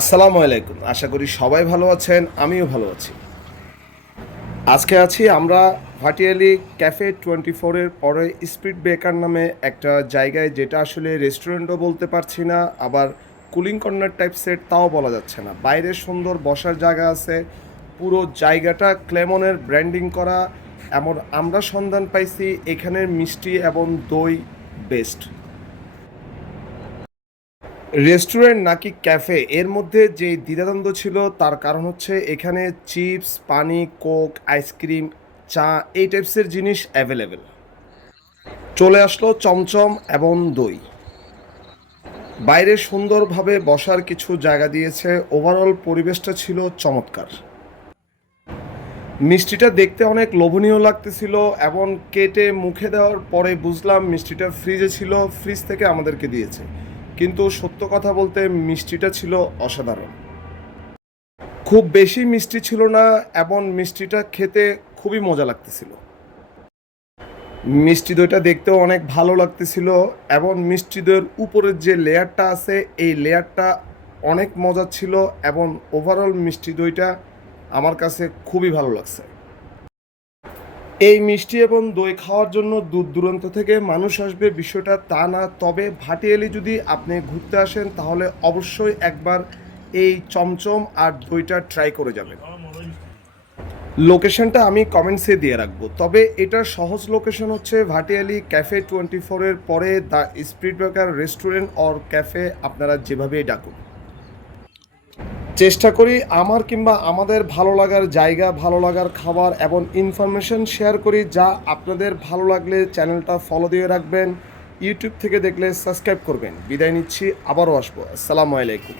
আসসালামু আলাইকুম। আশা করি সবাই ভালো আছেন, আমিও ভালো আছি। আজকে আছি আমরা ভাটিয়ালি ক্যাফে টোয়েন্টি ফোরের পরে স্পিড বেকার নামে একটা জায়গায়, যেটা আসলে রেস্টুরেন্টও বলতে পারছি না, আবার কুলিং কর্নার টাইপ সেট তাও বলা যাচ্ছে না। বাইরে সুন্দর বসার জায়গা আছে, পুরো জায়গাটা ক্লেমনের ব্র্যান্ডিং করা, এমন আমরা সন্ধান পাইছি, এখানের মিষ্টি এবং দই বেস্ট। রেস্টুরেন্ট নাকি ক্যাফে? এর মধ্যে যে দ্বিধাদ্বন্দ্ব ছিল, তার কারণ হচ্ছে এখানে চিপস, পানি, কোক, আইসক্রিম, চা, এই টাইপসের জিনিস অ্যাভেলেবেল চলে আসলো চমচম এবং দই। বাইরে সুন্দরভাবে বসার কিছু জায়গা দিয়েছে। ওভারঅল পরিবেশটা ছিল চমৎকার। মিষ্টিটা দেখতে অনেক লোভনীয় লাগতেছিল এবং কেটে মুখে দেওয়ার পরে বুঝলাম মিষ্টিটা ফ্রিজে ছিল ফ্রিজ থেকে আমাদেরকে দিয়েছে। কিন্তু সত্য কথা বলতে মিষ্টিটা ছিল অসাধারণ। খুব বেশি মিষ্টি ছিল না এবং মিষ্টিটা খেতে খুবই মজা লাগতেছিল। মিষ্টি দইটা দেখতেও অনেক ভালো লাগতেছিল, এবং মিষ্টি দইয়ের উপরের যে লেয়ারটা আছে, এই লেয়ারটা অনেক মজা ছিল, এবং ওভারঅল মিষ্টি দইটা আমার কাছে খুবই ভালো লাগছে। এই মিষ্টি এবং দই খাওয়ার জন্য দূর দূরান্ত থেকে মানুষ আসবে। বিষয়টা তা না। তবে ভাটিয়ালি যদি আপনি ঘুরতে আসেন, তাহলে অবশ্যই একবার এই চমচম আর দইটা ট্রাই করে যাবেন। লোকেশনটা আমি কমেন্টসে দিয়ে রাখব। তবে এটার সহজ লোকেশন হচ্ছে ভাটিয়ালি ক্যাফে টোয়েন্টি ফোরের পরে the speed breaker restaurant or cafe আপনারা যেভাবেই ডাকুন। চেষ্টা করি আমার কিংবা আমাদের ভালো লাগার জায়গা, ভালো লাগার খাবার এবং ইনফরমেশন শেয়ার করি যা আপনাদের ভালো লাগলে চ্যানেলটা ফলো দিয়ে রাখবেন ইউটিউব থেকে দেখলে সাবস্ক্রাইব করবেন। বিদায় নিচ্ছি, আবারও আসব। আসসালামু আলাইকুম।